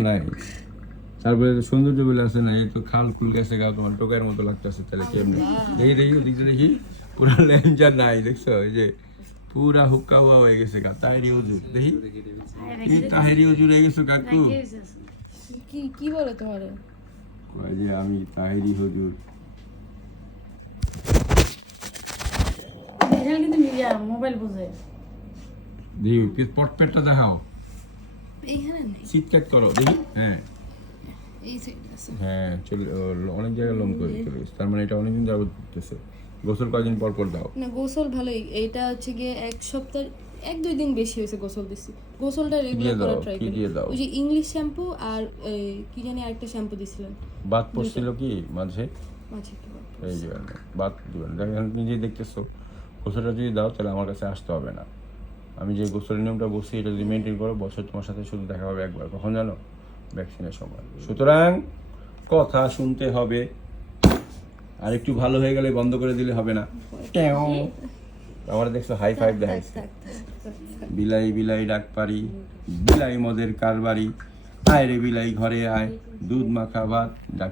নাই। তারপরে সৌন্দর্য বলে আছে না এই তো খাল খুল গেছে গা তোমার টোকার মতো লাগতেছে তাহলে কেমনি? দেখি দেখি ওদিকে দেখি পুরা ল্যাঞ্জা নাই দেখছ? এই যে পুরা হুক্কা হুয়া হয়ে গেছে গা তাহেরি হুজুর দেখি? কি তাহেরি হুজুর হয়ে গেছো কাকু? কি কি বলে তোমার? কয় যে আমি তাহেরি হুজুর মোবাইল বোঝে। দেখি পি- পট পেটটা দেখাও। এইখানে নেই। চিৎকার করো দেখি হ্যাঁ। এই সাইডে আছে। হ্যাঁ চলে অনেক জায়গায় লোম করে চলে গেছে। তার মানে এটা অনেকদিন যাবত করতেছে গোসল কয়দিন পর পর দাও। না গোসল ভালোই। এইটা হচ্ছে গিয়ে এক সপ্তাহ এক দুই দিন বেশি হয়েছে গোসল দিছি। গোসলটা রেগুলার? ট্রাই করি? ওই যে ইংলিশ শ্যাম্পু আর কি জানি আরেকটা শ্যাম্পু দিছিলেন বাদ পড়ছিল কি মাঝে? মাঝে বাদ। এই যে বাদ দিবেন দেখেন নিজেই দেখতেছো। গোসলটা যদি দাও তাহলে আমার কাছে আসতে হবে না। আমি যে গোসলের নিয়মটা বসি এটা যদি মেনটেন করো বছর তোমার সাথে শুধু দেখা হবে একবার। কখন জানো? ভ্যাকসিনের সময়। সুতরাং কথা শুনতে হবে। আর একটু ভালো হয়ে গেলে বন্ধ করে দিলে হবে না। আমার দেখছ হাই ফাইভ দেখাইছে। বিলাই বিলাই ডাক পারি বিলাই মদের কারবারি। আয় রে বিলাই ঘরে আয়। দুধ মাখা ভাত ডাক